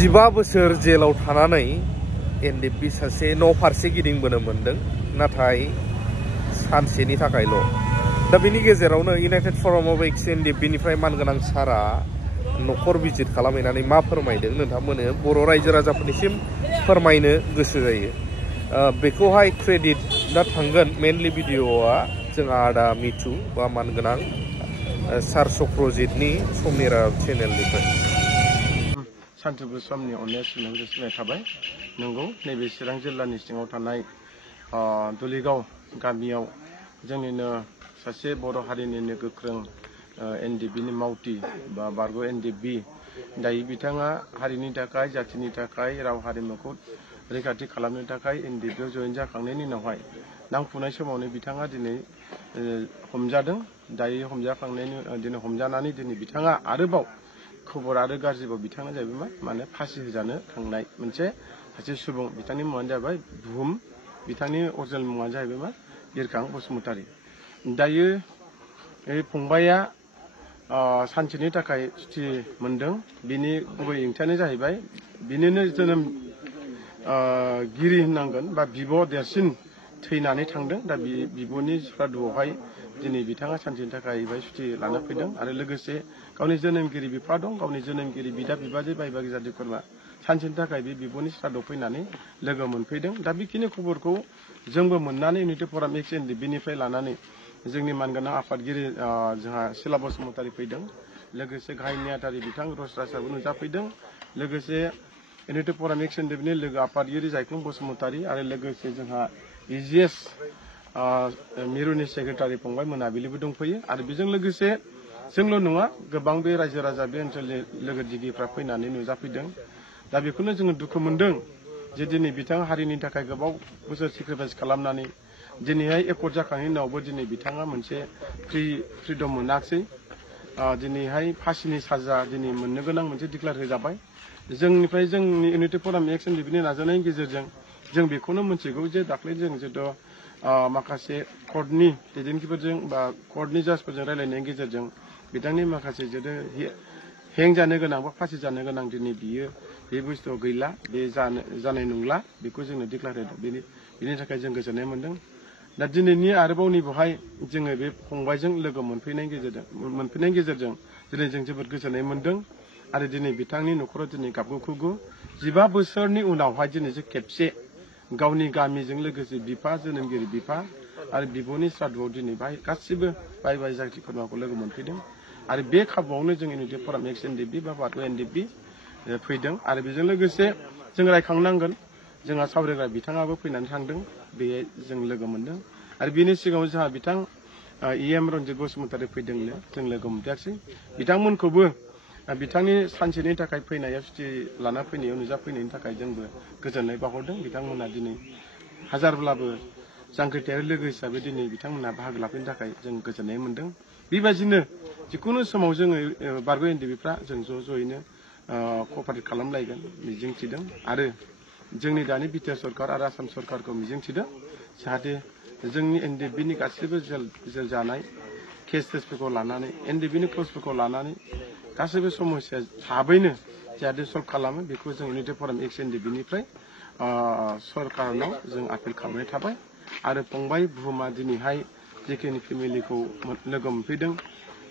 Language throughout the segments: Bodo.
15 बोसोर जेलाव थानानै एनडिएफबि सासे न' फारसे गिदिंबोनो मोनदों, नाथाय सानसेनि थाखायल'। दा बेनि गेजेरावनो इउनाइटेड फराम अफ एक्स एनडिएफबिनिफ्राय मानगोनां सारा न'खर भिजिट खालामहैनानै मा फोरमायदों नोंथांमोननो बर' रायजो राजाफोरनिसिम फोरमायनो गोसो जायो। बेखौहाय क्रेडिट दा थांगोन मेनलि भिडिअआ जोंहा आदा मिथु बा मानगोनां सार चक्रजितनि समनिरा चेनेलनिफ्राय। सानथुबु समनि अननाय सिबिनाय गोसोनाय थाबाय। नंगौ, नैबे चिरां जिल्लानि सिङाव थानाय दुलिगाव गामियाव जोंनिनो सासे बर' हारिनिनो गोख्रों एनडिएफबिनि मावथि बा बारग' एनडिएफबि, दायो बिथाङा हारिनि थाखाय, जाथिनि थाखाय, राव हारिमुखौ रैखाथि खालामनो थाखाय एनडिएफबिआव जयेन जाखांनायनि उनावहाय नांफुनाय समावनो बिथाङा दिनै हमजादों। दायो हमजानानै दिनै बिथाङा आरोबाव खबर आरो गाज्रिबाव बिथाङा जाहैबाय माने फासि होजानो थांनाय मोनसे सासे सुबुं। बिथांनि मुङानो जाबाय बुहुम, बिथांनि अरिजिनेल मुङानो जाहैबाय बिरखां बसुमतारी। दायो फंबाया सानसेनि थाखाय सुथि मोनदों। बिनि गुबै ओंथियानो जाहैबाय बिनिनो जोनोम गिरि होननांगोन बा बिब' देरसिन थैनानै थांदों। दा बिब'नि सारादुआवहाय दिनै बिथाङा सानसेनि थाखाय बेहाय सुथि लाना फैदों आरो लोगोसे गावनि जोनोमगिरि बिफा दं, गावनि जोनोमगिरि बिदा बिबाजै बाय बागि जाथि खुरमा सानसेनि थाखाय बे बिब'नि सारादुआव फैनानै लोगो मोनफैदों। दा बेखिनि खबरखौ जोंबो मोननानै इउनाइटेड फराम एक्स एनडिएफबिनिफ्राय लानानै जोंनि मानगोनां आफादगिरि जोंहा सिला बसुमतारी फैदों, लोगोसे गाहाय नेहाथारि बिथां रसराजआबो नुजाफैदों, लोगोसे इउनाइटेड फराम एक्स एनडिएफबिनि लोगो आफादगिरि जायख्लं बसुमतारी आरो लोगोसे जोंहा इजिएस मिरुनि सेक्रेटारि फंबाय मोनाबिलिबो दंफैयो। आरो बेजों लोगोसे जोंल' नङा, गोबां बे रायजो राजा बे ओनसोलनि लोगो दिगिफ्रा फैनानै नुजाफैदों। दा बेखौनो जोङो दुखु मोनदों जे दिनै बिथाङा हारिनि थाखाय गोबाव बोसोर सेक्रिफाइस खालामनानै दिनैहाय एकर्ड जाखांनायनि उनावबो दिनै बिथाङा मोनसे फ्रिदम मोनाखिसै। दिनैहाय फासिनि साजा दिनै मोननो गोनां मोनसे डिक्लेयार होजाबाय। जोंनिफ्राय जोंनि इउनाइटेड फराम एक्स एनडिएफबिनि नाजानायनि गेजेरजों जों बेखौनो मोनथिगौ जे दाख्लै जों जिहेथु माखासे कर्टनि दैदेनगिरिफोरजों बा कर्टनि जाजफोरजों रायलायनायनि गेजेरजों बिथांनि माखासे जिहेतु हें जानो गोनां बा फासि जानो गोनां दिनै बियो बे बुस्थुआव गैला, बे जानाय नंला, बेखौ जोंनो डिक्लेयार होदों। बेनि थाखाय जों गोजोननाय मोनदों। दा दिनैनि आरोबाव नैबेवहाय जोङो बे फंबायजों लोगो मोनफैनायनि गेजेरजों दिनै जों जोबोद गोजोननाय मोनदों। आरो दिनै बिथांनि न'खराव दिनै गाबगु 15 बोसोरनि उनावहाय दिनैसो खेबसे गावनि गामिजों लोगोसे बिफा, जोनोमगिरि बिफा आरो बिब'नि सारादुआव दिनै बाहाय गासिबो बाय बाय जाथि खुरमाखौ लोगो मोनफैदों। आरो बे खाबुआवनो जों इउनाइटेड फराम एक्स एनडिएफबि बा बारग' एनडिएफबि फैदों। आरो बेजों लोगोसे जों रायखांनांगोन, जोंहा सावरायग्रा बिथाङाबो फैनानै थांदों, बे जों लोगो मोनदों। आरो बेनि सिगाङाव जोंहा बिथां EM रन्जित बसुमतारी फैदोंनो जों लोगो मोनदियासै। बिथांमोनखौबो बिथांनि सानसेनि थाखाय फैनायाव सुथि लाना फैनायाव नुजाफैनायनि थाखाय जोंबो गोजोननाय बावहरदों। बिथांमोना दिनै हाजारब्लाबो जांख्रिथायारि लोगो हिसाबै दिनै बिथांमोना बाहागो लाफैनो थाखाय जों गोजोननाय मोनदों। बेबायदिनो जिखुनु समाव जोङो बारग' एनडिएफबिफ्रा जों ज'यैनो कपारेट खालामलायगोन मिजिंथिदों। आरो जोंनि दानि बिटिआर सरकार आरो आसाम सरकारखौ मिजिंथिदों जाहाथे जोंनि एनडिएफबिनि गासैबो जेल जानाय केसफोरखौ लानानै एनडिएफबिनि क्लजफोरखौ लानानै गासैबो समस्या थाबैनो जाहाथे सल्भ खालामो, बेखौ जों इउनाइटेड फराम एक्स एनडिएफबिनिफ्राय सरकारनाव जों आपिल खालामनाय थाबाय। आरो फंबाय बुहुमा दिनैहाय जेखिनि फेमिलिखौ लोगो मोनफैदों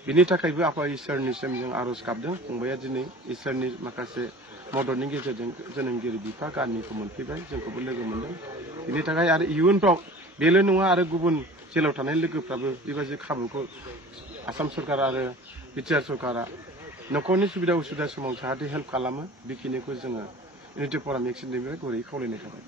बिनि थाखायबो आफा इसोरनिसिम जों आर'ज गाबदों। फंबाया दिनै इसोरनि माखासे मददनि गेजेरजों जोनोमगिरि बिफा गामिखौ मोनफैबाय, जोंखौबो लोगो मोनदों। बिनि थाखाय आरो इयुनफ्राव बेल' नङा, आरो गुबुन जेलाव थानाय लोगोफ्राबो बेबायदि खाबुखौ आसाम सरकार आरो बिटिआर सरकारा न'खरनि सुबिदा उसुबिदा समाव जाहाथे हेल्प खालामो, बेखिनिखौ जोङो इउनाइटेड फराम एक्स एनडिएफबिनिफ्राय गुरैयै खावलायनाय थाबाय।